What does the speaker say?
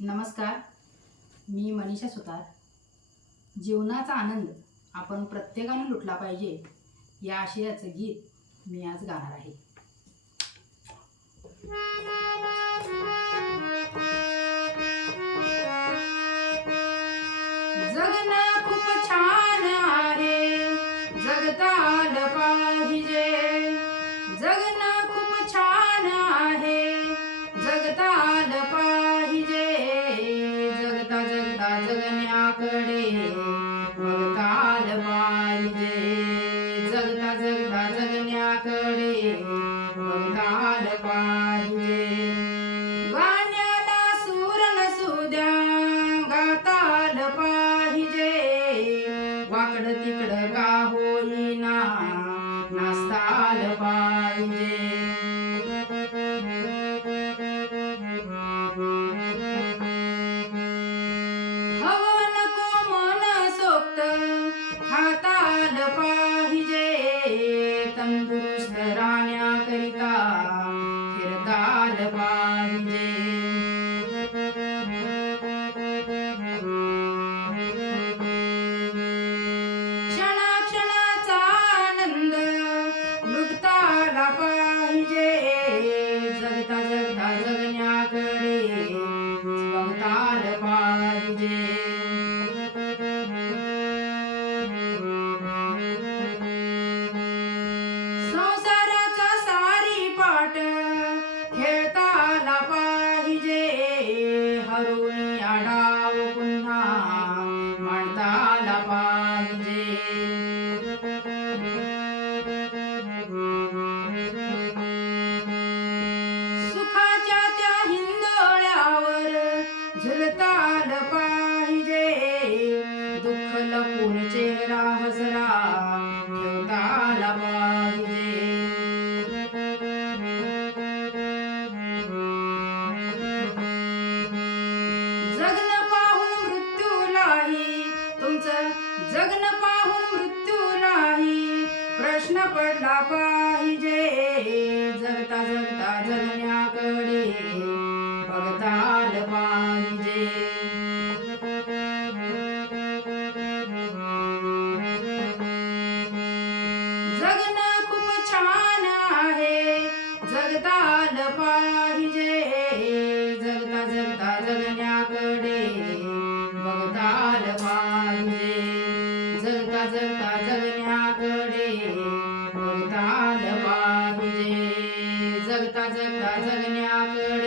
नमस्कार. मी मनीषा सुतार. जीवनाचा आनंद आपण प्रत्येकाने लुटला पाहिजे. या आशयाचं गीत मी आज गाणार आहे. खूप छान आहे. जगता पाहिजे. कडे देवाकडे बघताल पाहिजे. जगता जगता जगण्याकडे बघताल पाहिजे Bye. जगन पाहून मृत्यू नाही. प्रश्न पडला पाहिजे. जगता जगता जगण्याकडे बघताल पाहिजे. जगन खूप छान आहे. जगताल पाहिजे. जगता जगण्याकड